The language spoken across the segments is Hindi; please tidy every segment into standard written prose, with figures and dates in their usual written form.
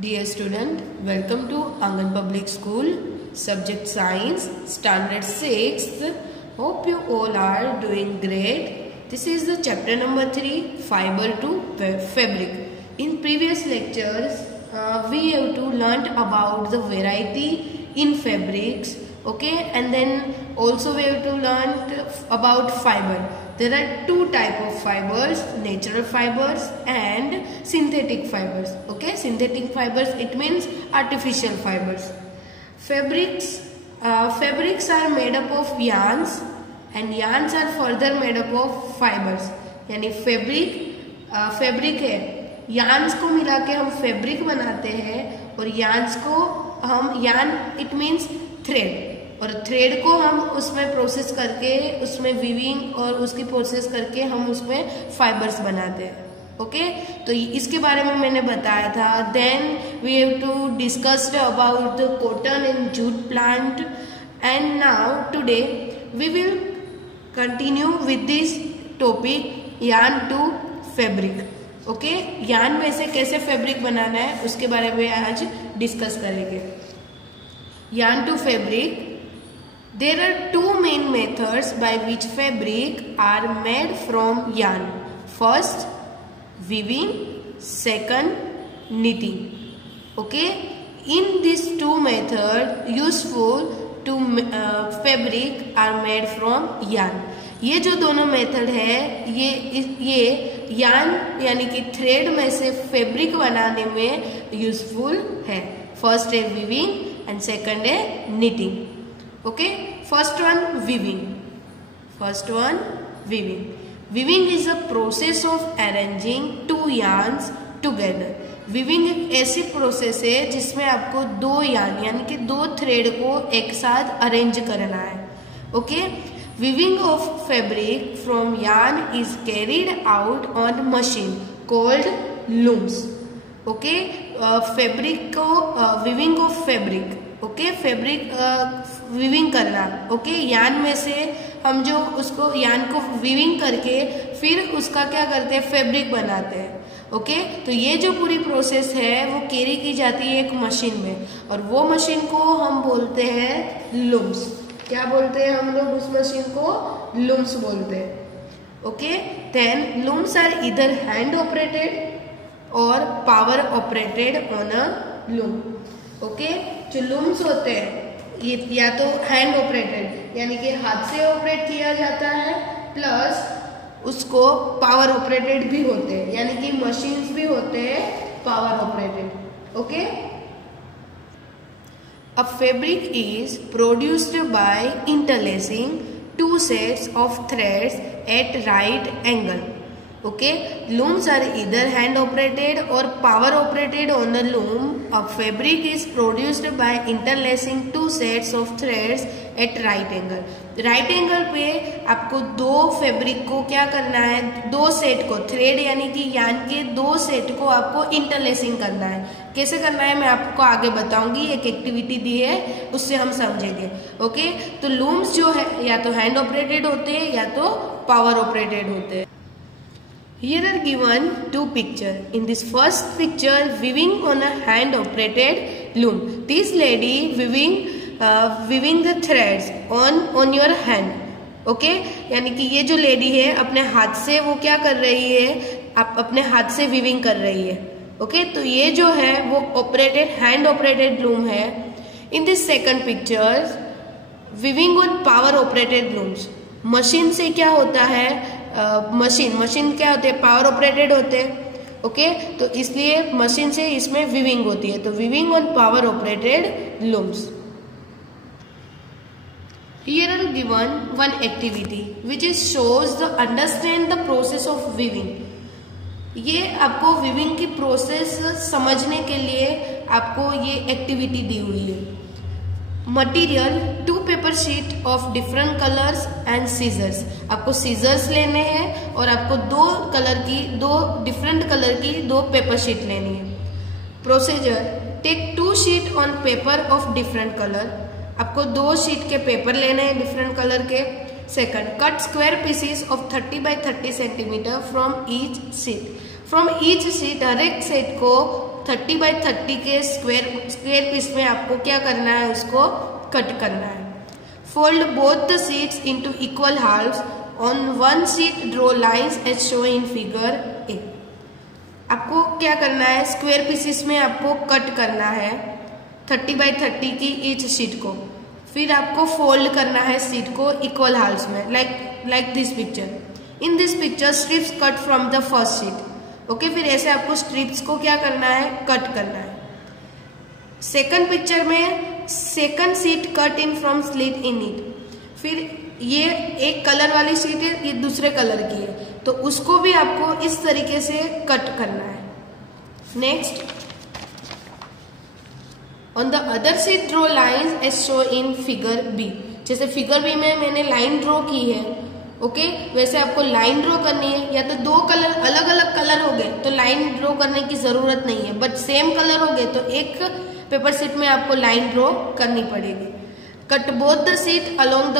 Dear student, welcome to Angan Public School, subject Science, Standard 6th. Hope you all are doing great. This is the chapter number 3, Fiber to Fabric. In previous lectures, we have to learn about the variety in fabrics, okay, and then also we have to learn about fiber. There are two types of fibers, natural fibers and synthetic fibers. Okay, synthetic fibers, it means artificial fibers. Fabrics are made up of yarns and yarns are further made up of fibers. यानी फैब्रिक है, yarns को मिला के हम फैब्रिक बनाते हैं और yarns को हम इट मीन्स थ्रेड, और थ्रेड को हम उसमें प्रोसेस करके उसमें वीविंग और उसकी प्रोसेस करके हम उसमें फाइबर्स बनाते हैं. ओके, तो इसके बारे में मैंने बताया था. Then we have to discussed about the cotton and jute plant and now today we will continue with this topic yarn to fabric. Okay, yarn में से कैसे फैब्रिक बनाना है उसके बारे में आज डिस्कस करेंगे. Yarn to fabric. There are two main methods by which fabric are made from yarn. First, weaving. Second, knitting. Okay. In these two methods, useful to fabric are made from yarn. ये जो दोनों मेथड है ये yarn यानी कि थ्रेड में से फैब्रिक बनाने में यूजफुल है. फर्स्ट है weaving and second है knitting. Okay, first one weaving. Weaving is a process of arranging two yarns together. Weaving एक ऐसी प्रोसेस है जिसमें आपको दो यार्न यानी कि दो थ्रेड को एक साथ अरेंज करना है. Okay, weaving of fabric from yarn is carried out on machine called looms. Okay, fabric को weaving of fabric. Okay, fabric weaving करना. ओके, यार्न में से हम जो उसको यार्न को वीविंग करके फिर उसका क्या करते हैं, फैब्रिक बनाते हैं. ओके, तो ये जो पूरी प्रोसेस है वो कैरी की जाती है एक मशीन में और वो मशीन को हम बोलते हैं लूम्स. क्या बोलते हैं हम लोग उस मशीन को? लूम्स बोलते हैं. ओके, देन लूम्स आर इधर हैंड ऑपरेटेड और power operated on a loom. Okay, जो लूम्स होते हैं ये या तो हैंड ऑपरेटेड यानी कि हाथ से ऑपरेट किया जाता है, प्लस उसको पावर ऑपरेटेड भी होते हैं यानी कि मशीन्स भी होते हैं power operated. Okay, a fabric is produced by interlacing two sets of threads at right angle. Okay, looms are either hand operated or power operated on a loom. A fabric is produced by interlacing two sets of threads at right angle. Right angle पे आपको दो फैब्रिक को क्या करना है, दो सेट को थ्रेड यानी कि यार्न के दो सेट को आपको इंटरलेसिंग करना है. कैसे करना है मैं आपको आगे बताऊंगी, एक एक्टिविटी दी है उससे हम समझेंगे. ओके, तो लूम्स जो है या तो हैंड ऑपरेटेड होते हैं या तो पावर ऑपरेटेड होते हैं. Here are given two pictures. In this first picture, weaving on a hand-operated loom. This lady weaving the threads on your hand. Okay? यानी कि ये जो लेडी है अपने हाथ से वो क्या कर रही है, आप अपने हाथ से weaving कर रही है. Okay? तो ये जो है वो hand operated loom है. In this second picture, weaving on power operated looms. Machine से क्या होता है, मशीन क्या होते हैं, पावर ऑपरेटेड होते हैं. ओके, तो इसलिए मशीन से इसमें वीविंग होती है. तो weaving on power operated looms. Here are given one activity which is shows the understand the process of weaving. ये आपको वीविंग की प्रोसेस समझने के लिए आपको ये एक्टिविटी दी हुई है. Material 2 paper sheet of different colours and scissors. आपको सीजर्स लेने हैं और आपको दो डिफरेंट कलर की दो पेपर शीट लेनी है. Procedure, take 2 sheet on paper of different colour. आपको 2 शीट के पेपर लेने हैं डिफरेंट कलर के. Second, cut square pieces of 30 by 30 centimetre from each sheet. From each sheet हर एक सेट को 30x30 के स्क्वायर पीस में आपको क्या करना है, उसको कट करना है। Fold both the sheets into equal halves. On one sheet draw lines as show in figure A. आपको क्या करना है, स्क्वायर पीसेस में आपको कट करना है 30x30 की ईच शीट को। फिर आपको फोल्ड करना है शीट को इक्वल हाफ्स में, like this picture. In this picture strips cut from the first sheet. Okay, फिर ऐसे आपको स्ट्रिप्स को क्या करना है, कट करना है। सेकंड पिक्चर में second sheet cut in from slit in it. फिर ये एक कलर वाली शीट है, ये दूसरे कलर की है, तो उसको भी आपको इस तरीके से कट करना है। Next, on the other sheet draw lines as show in figure B. जैसे फिगर बी में मैंने लाइन ड्रॉ की है, ओके, वैसे आपको लाइन ड्रॉ करनी है। या तो दो कलर अलग अलग कलर हो गए तो लाइन ड्रॉ करने की जरूरत नहीं है, बट सेम कलर हो गए तो एक पेपर शीट में आपको लाइन ड्रॉ करनी पड़ेगी। Cut both the sheet along the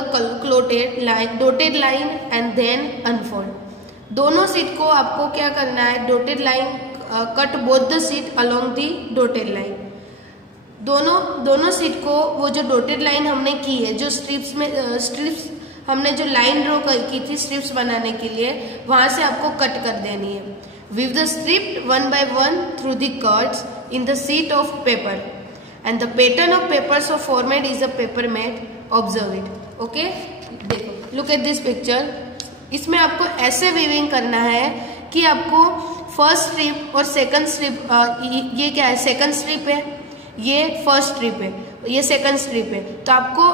dotted line and then unfold. दोनों शीट को आपको क्या करना है, dotted line, cut both the sheet along the dotted line. दोनों शीट को वो जो डॉटेड लाइन हमने की है, जो स्ट्रिप्स हमने जो लाइन ड्रॉ की थी स्ट्रिप्स बनाने के लिए, वहां से आपको कट कर देनी है। Weave the strip one by one through the cuts in the sheet of paper and the pattern of papers of format is a paper mat. Observe it. Okay, देखो, लुक एट दिस पिक्चर। इसमें आपको ऐसे वीविंग करना है कि आपको फर्स्ट स्ट्रिप और सेकंड स्ट्रिप, ये क्या है, सेकंड स्ट्रिप है, ये फर्स्ट स्ट्रिप है, ये सेकंड स्ट्रिप है, तो आपको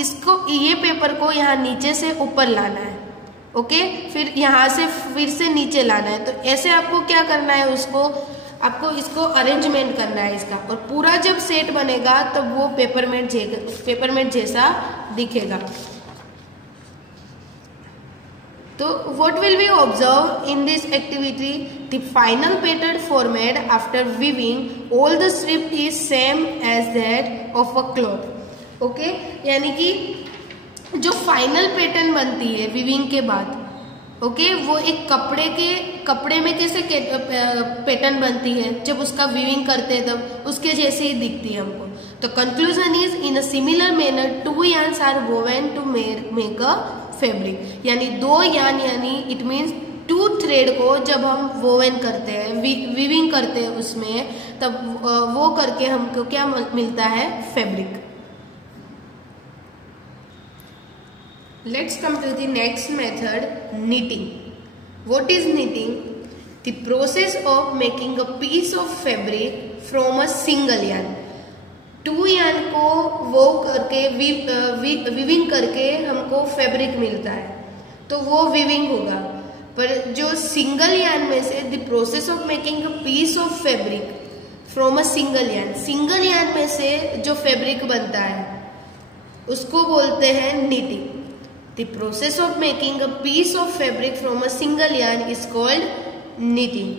इसको, ये पेपर को यहाँ नीचे से ऊपर लाना है। ओके, फिर यहाँ से फिर से नीचे लाना है। तो ऐसे आपको क्या करना है, आपको इसको अरेंजमेंट करना है इसका, और पूरा जब सेट बनेगा तब तो वो पेपरमेट जैसा दिखेगा। तो what will we observe in this activity? The final pattern format after weaving all the strip is same as that of a cloth. Okay, यानी कि जो फाइनल पैटर्न बनती है वीविंग के बाद, ओके, वो एक कपड़े में कैसे पैटर्न बनती है, जब उसका वीविंग करते हैं तब उसके जैसे ही दिखती है हमको। तो conclusion is in a similar manner two yarns are woven to make a fabric. यानी दो यार्न, यानी इट मीन्स टू थ्रेड को जब हम वोवन करते हैं, वीविंग करते हैं उसमें, तब वो करके हमको क्या मिलता है, fabric. Let's come to the next method, knitting. What is knitting? The process of making a piece of fabric from a single yarn. Two yarn को वो करके वीविंग करके हमको फैब्रिक मिलता है, तो वो वीविंग होगा। पर जो सिंगल यार्न में से, the process of making a piece of fabric from a single yarn में से जो फैब्रिक बनता है उसको बोलते हैं knitting. The process of making a piece of fabric from a single yarn is called knitting,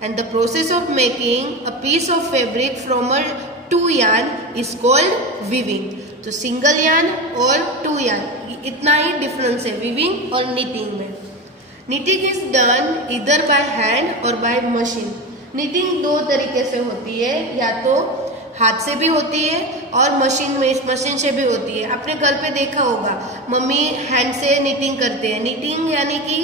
and the process of making a piece of fabric from a two yarn is called weaving. तो सिंगल यार्न और टू यार्न, इतना ही डिफरेंस है वीविंग और knitting में। knitting is done either by hand or by machine. knitting दो तरीके से होती है, या तो हाथ से भी होती है और मशीन से भी होती है। आपने घर पे देखा होगा, मम्मी हैंड से निटिंग करते हैं। निटिंग यानी कि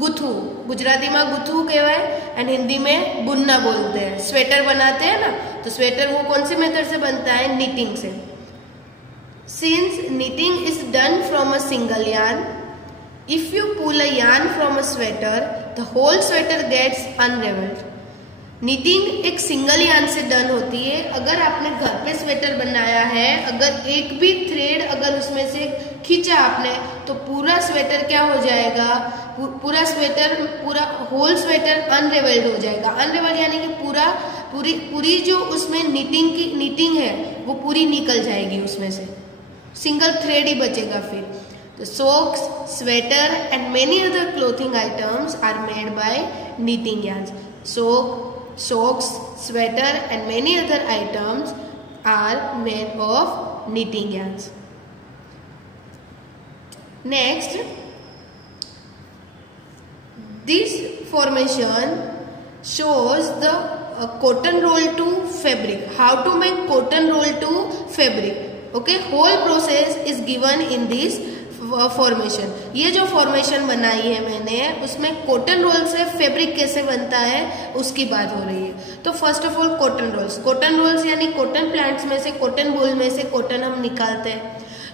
गुथू, गुजराती में गुथू कहवाय एंड हिंदी में बुनना बोलते हैं। स्वेटर बनाते हैं ना, तो स्वेटर वो कौन सी मेथड से बनता है, निटिंग से। Since knitting is done from a single yarn, if you pull a yarn from a sweater the whole sweater gets unravelled. Knitting एक सिंगल यार्न से डन होती है। अगर आपने घर पे स्वेटर बनाया है, अगर एक भी थ्रेड अगर उसमें से खींचा आपने, तो पूरा स्वेटर क्या हो जाएगा, पूरा होल स्वेटर अनरेवल्ड हो जाएगा। अनरेवल्ड यानी कि पूरी जो उसमें निटिंग है वो पूरी निकल जाएगी उसमें से, सिंगल थ्रेड ही बचेगा फिर। तो socks, sweater and many other clothing items are made by knitting yarns. Socks, sweater and many other items are made of knitting yarns. Next, this formation shows the cotton roll to fabric. How to make cotton roll to fabric? Okay, whole process is given in this formation. ये जो फॉर्मेशन बनाई है मैंने, उसमें कॉटन रोल से फैब्रिक कैसे बनता है उसकी बात हो रही है. तो first of all cotton rolls यानी कॉटन प्लांट्स में से, कॉटन बॉल में से कॉटन हम निकालते हैं.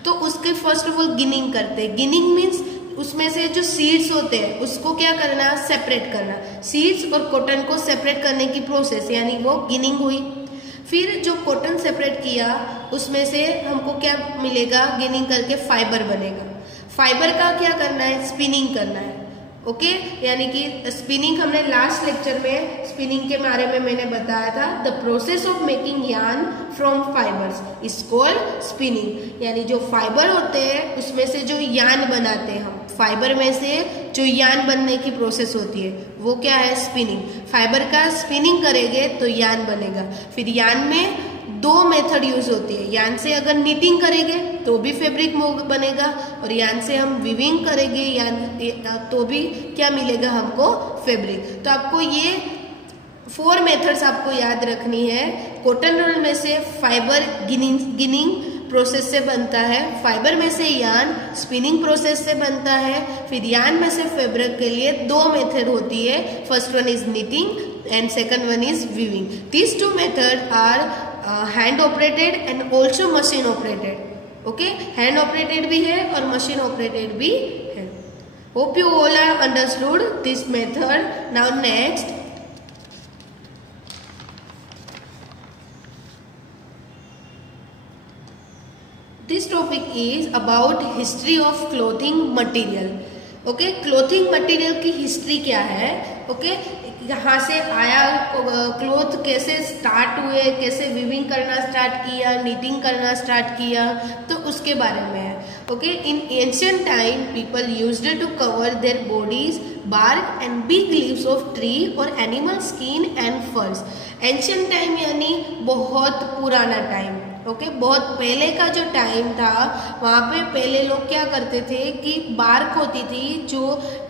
तो उसके फर्स्ट ऑफ ऑल गिनिंग करते हैं. गिनिंग मीन्स उसमें से जो सीड्स होते हैं उसको क्या करना, सेपरेट करना. सीड्स और कॉटन को सेपरेट करने की प्रोसेस यानी वो गिनिंग हुई. फिर जो कॉटन सेपरेट किया उसमें से हमको क्या मिलेगा, गिनिंग करके फाइबर बनेगा. फाइबर का क्या करना है, स्पिनिंग करना है. ओके, यानी कि स्पिनिंग हमने लास्ट लेक्चर में स्पिनिंग के बारे में मैंने बताया था. The process of making yarn from fibres is called spinning. यानी जो फाइबर होते हैं उसमें से जो यार्न बनाते हैं हम, फाइबर में से जो यार्न बनने की प्रोसेस होती है वो क्या है, स्पिनिंग. फाइबर का स्पिनिंग करेंगे तो यार्न बनेगा. फिर यार्न में दो मेथड यूज होती है. यार्न से अगर नीटिंग करेंगे तो भी फैब्रिक बनेगा, और यार्न से हम वीविंग करेंगे यार्न तो भी क्या मिलेगा हमको, फैब्रिक. तो आपको ये 4 मेथड्स आपको याद रखनी है. कॉटन रोल में से फाइबर गिनिंग प्रोसेस से बनता है, फाइबर में से यार्न स्पिनिंग प्रोसेस से बनता है. फिर यार्न में से फैब्रिक के लिए 2 मेथड होती है. First one is knitting and second one is weaving. These 2 method are hand operated and also machine operated. Okay, hand operated भी है और मशीन ऑपरेटेड भी है. Hope you all are understood this method. Now next, this topic is about history of clothing material. Okay, clothing material की हिस्ट्री क्या है. ओके, यहाँ से आया, क्लोथ कैसे स्टार्ट हुए, कैसे वीविंग करना स्टार्ट किया, नीटिंग करना स्टार्ट किया, तो उसके बारे में है. Okay, in ancient time people used to cover their bodies bark and big leaves of tree और animal skin and furs. Ancient time यानी बहुत पुराना टाइम. ओके, बहुत पहले का जो टाइम था वहाँ पे पहले लोग क्या करते थे कि बार्क होती थी, जो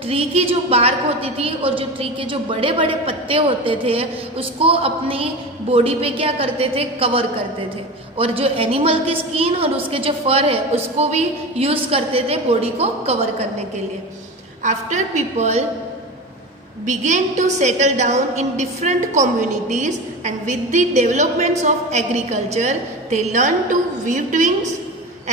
ट्री की जो बार्क होती थी और जो ट्री के जो बड़े बड़े पत्ते होते थे उसको अपनी बॉडी पे क्या करते थे, कवर करते थे. और जो एनिमल की स्किन और उसके जो फर है उसको भी यूज करते थे बॉडी को कवर करने के लिए. After people began to settle down in different communities, and with the developments of agriculture they learned to weave twigs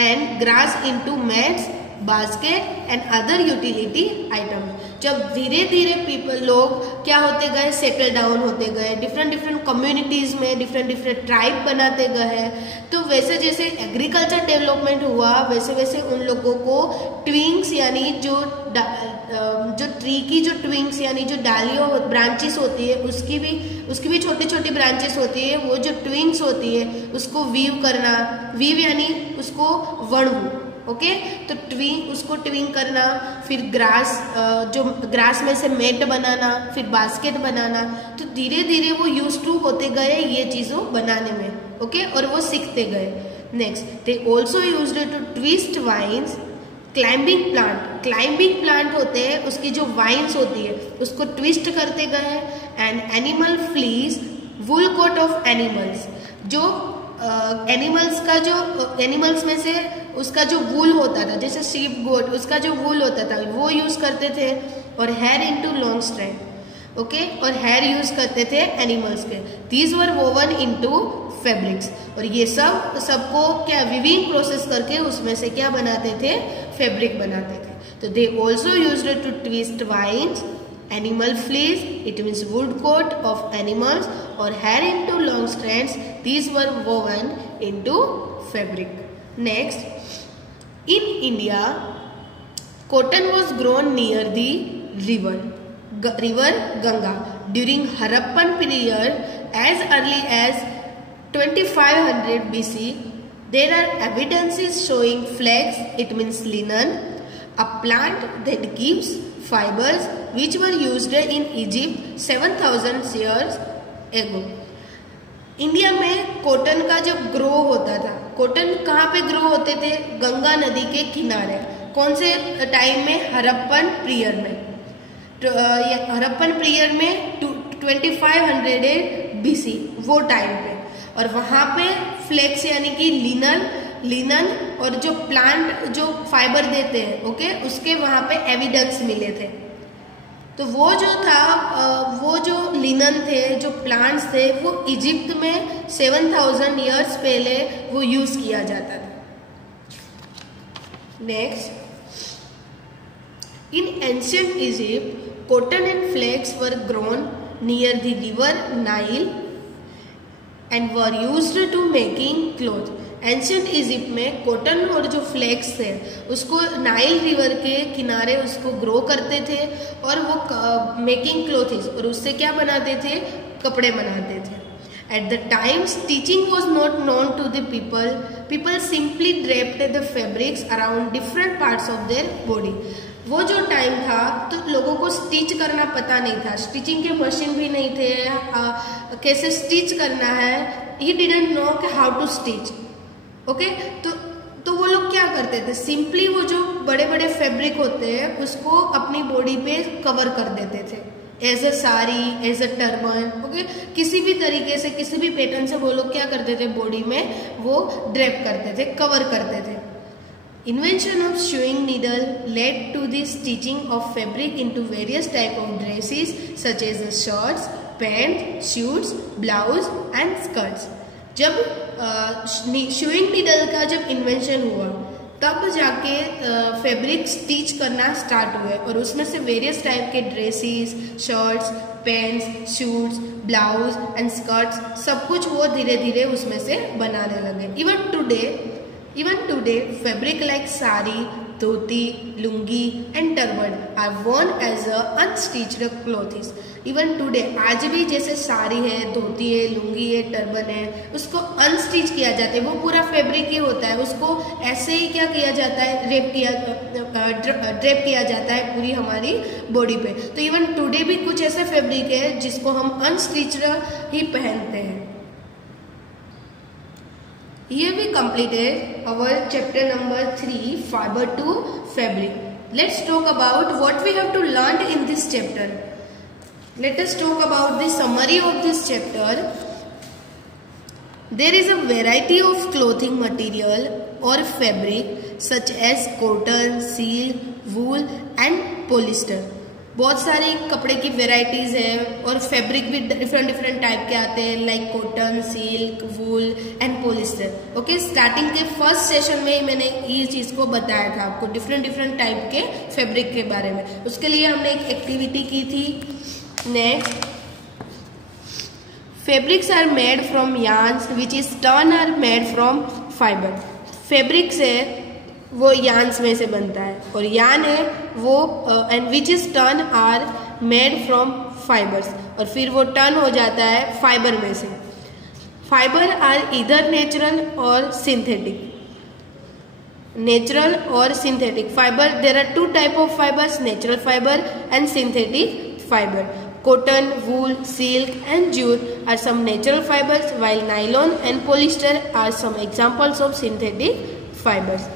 and grass into mats, basket and other utility items. जब धीरे धीरे लोग क्या होते गए, सेटल डाउन होते गए, डिफरेंट कम्युनिटीज में डिफरेंट ट्राइब बनाते गए. तो वैसे जैसे एग्रीकल्चर डेवलपमेंट हुआ वैसे वैसे उन लोगों को ट्विंग्स यानी जो ट्री की जो ट्विंग्स यानी जो डालियों ब्रांचेस होती है उसकी भी छोटी छोटी ब्रांचेस होती है. वो जो ट्विंग्स होती है उसको वीव करना, वीव यानी उसको वणू. ओके, तो उसको ट्विंग करना, फिर ग्रास में से मैट बनाना, फिर बास्केट बनाना. तो धीरे धीरे वो यूज टू होते गए ये चीज़ों बनाने में. ओके, और वो सीखते गए. Next, they also used to twist vines. Climbing plant होते हैं, उसकी जो वाइन्स होती है उसको ट्विस्ट करते गए. And animal fleece, wool coat of animals. जो एनिमल्स का जो एनिमल्स में से उसका जो वूल होता था, जैसे शीप गोट, उसका जो वूल होता था वो यूज करते थे. और hair into long strand. Okay, और हेयर यूज करते थे एनिमल्स के. These were woven into fabrics. और ये सबको क्या विविंग प्रोसेस करके उसमें से क्या बनाते थे, फैब्रिक बनाते थे. तो they also used to twist vines, animal fleece, it means wood coat of animals, or hair into long strands. These were woven into fabric. Next, in India, cotton was grown near the river Ganga during Harappan period. As early as 2500 BC, there are evidences showing flax, it means linen, a plant that gives fibers which were used in Egypt 7000 years ago. India में कॉटन का जब ग्रो होता था, कॉटन कहाँ पे ग्रो होते थे, गंगा नदी के किनारे. कौन से टाइम में, हरप्पन पीरियड में. हरप्पन पीरियड में 2500 BC वो टाइम पे। और वहां पे फ्लेक्स यानी कि लिनन और जो प्लांट जो फाइबर देते हैं, ओके, उसके वहां पे एविडेंस मिले थे। तो वो जो था वो जो लिनन थे, जो प्लांट्स थे, वो इजिप्ट में 7000 ईयर्स पहले वो यूज किया जाता था। Next, in ancient Egypt cotton and flax were grown near the river Nile and were used to making cloth. Ancient Egypt में कॉटन और जो फ्लेक्स थे उसको नाइल रिवर के किनारे उसको ग्रो करते थे और वो मेकिंग क्लोथ्स, और उससे क्या बनाते थे, कपड़े बनाते थे। At the time, stitching was not known to the people. People simply draped the fabrics around different parts of their body. वो जो टाइम था तो लोगों को स्टिच करना पता नहीं था, स्टिचिंग के मशीन भी नहीं थे, कैसे स्टिच करना है, he didn't know how to stitch. Okay, तो वो लोग क्या करते थे, सिंपली वो जो बड़े बड़े फैब्रिक होते हैं उसको अपनी बॉडी पे कवर कर देते थे, as a sari, as a turban, okay, किसी भी तरीके से, किसी भी पैटर्न से वो लोग क्या करते थे, बॉडी में वो ड्रेप करते थे, कवर करते थे। Invention of sewing needle led to the stitching of fabric into various type of dresses such as the shirts, pants, suits, blouse and skirts. जब शूइंग नीडल का जब इन्वेंशन हुआ तब जाके फैब्रिक स्टिच करना स्टार्ट हुए और उसमें से वेरियस टाइप के dresses, shirts, pants, shoots, blouse and skirts सब कुछ वो धीरे धीरे उसमें से बनाने लगे। Even today, fabric like sari, dhoti, lungi and turban are worn as a unstitched clothes. Even today, आज भी जैसे साड़ी है, धोती है, लुंगी है, टर्बन है, उसको अनस्टिच किया जाता है, वो पूरा फैब्रिक ही होता है, उसको ऐसे ही क्या किया जाता है, ड्रेप किया जाता है पूरी हमारी बॉडी पे। तो इवन टुडे भी कुछ ऐसे फैब्रिक है जिसको हम अनस्टिच्ड ही पहनते हैं। Here we completed our chapter number 3, fiber to fabric. Let's talk about what we have to learn in this chapter. Let us talk about the summary of this chapter. There is a variety of clothing material or fabric such as cotton, silk, wool and polyester. बहुत सारी कपड़े की वेराइटीज है और फैब्रिक भी डिफरेंट टाइप के आते हैं, like cotton, silk, wool and polyester. Okay, starting के फर्स्ट सेशन में मैंने ये चीज को बताया था आपको, डिफरेंट टाइप के फैब्रिक के बारे में। उसके लिए हमने एक एक्टिविटी की थी। Next, fabrics are made from yarns which is turn are made from fibre. Fabric से वो यार्न्स में से बनता है और यार्न है वो and which is turn are made from fibres, और फिर वो टर्न हो जाता है फाइबर में से। फाइबर आर इधर नेचुरल और सिंथेटिक। नेचुरल और synthetic fibre, there are 2 type of fibres, natural fibre and synthetic fibre. Cotton, wool, silk and jute are some natural fibers, while nylon and polyester are some examples of synthetic fibers.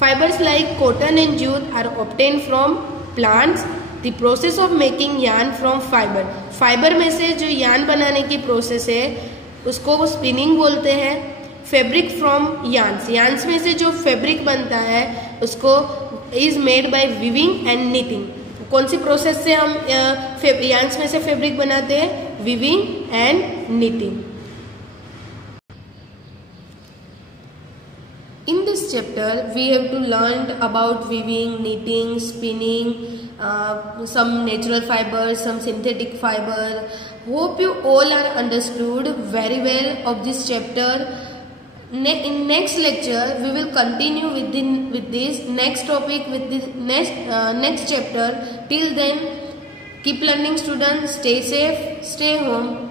Fibers like cotton and jute are obtained from plants. The process of making yarn from fiber. Fibre में से जो यार्न बनाने की प्रोसेस है उसको वो स्पिनिंग बोलते हैं. फैब्रिक फ्रॉम यार्न्स, यार्न्स में से जो फैब्रिक बनता है उसको is made by weaving and knitting. कौन सी प्रोसेस से हम यार्न्स में से फैब्रिक बनाते हैं? Weaving and knitting. In this chapter, we have to learn about weaving, knitting, spinning, some natural fibers, some synthetic fiber. Hope you all are understood very well of this chapter. In next lecture, we will continue with this next topic, with this next chapter. Till then, keep learning, students. Stay safe, stay home.